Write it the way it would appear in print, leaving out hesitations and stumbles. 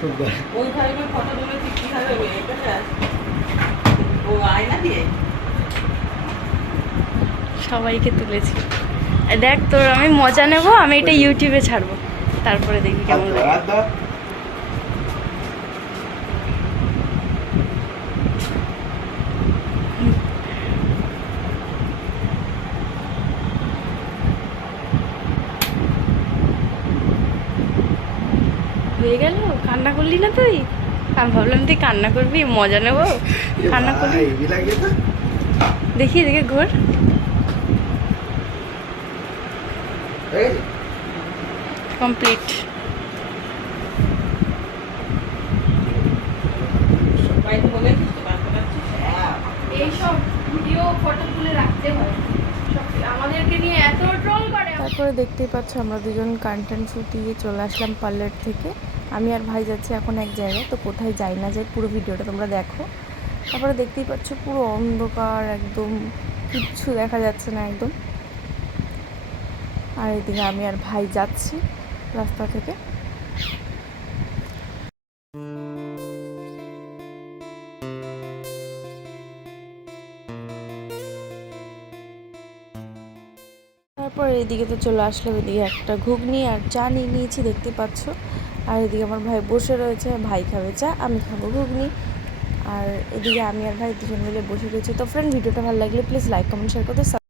সুন্দর। ওই ভাই ফটো তুলে কিভাবে ও আয়না দিয়ে সবাইকে তুলেছি। দেখ তোর আমি মজা নেব, আমি এটা ইউটিউবে ছাড়বো, তারপরে দেখবি কেমন লাগে। হয়ে গেল? কান্না করলি না তুই? আমি ভাবলাম তুই কান্না করবি, মজা নেব। কান্না করবি? দেখি দেখি ঘোর। কমপ্লিট। এইসব ভিডিও ফটো তুলে রাখতে হয়, আমাদেরকে নিয়ে এত ট্রোল করে। তারপরে দেখতেই পাচ্ছ আমরা দুজন কন্টেন্ট শুটিয়ে চলে আসলাম পার্লার থেকে। আমি আর ভাই যাচ্ছি এখন এক জায়গায়, তো কোথায় যাই না যাই পুরো ভিডিওটা তোমরা দেখো। তারপরে দেখতেই পাচ্ছ পুরো অন্ধকার, একদম কিচ্ছু দেখা যাচ্ছে না একদম। আর এদিকে আমি আর ভাই যাচ্ছি রাস্তা থেকে। তারপর এদিকে তো চলে আসলাম, এদিকে একটা ঘুগনি আর চা নিয়ে নিয়েছি দেখতে পাচ্ছ। আর এদিকে আমার ভাই বসে রয়েছে, ভাই খাবে চা, আমি খাবো ঘুগনি। আর এদিকে আমি আর ভাই দুজন মিলে বসে রয়েছে। তো ফ্রেন্ড, ভিডিওটা ভালো লাগলে প্লিজ লাইক কমেন্ট শেয়ার করতে।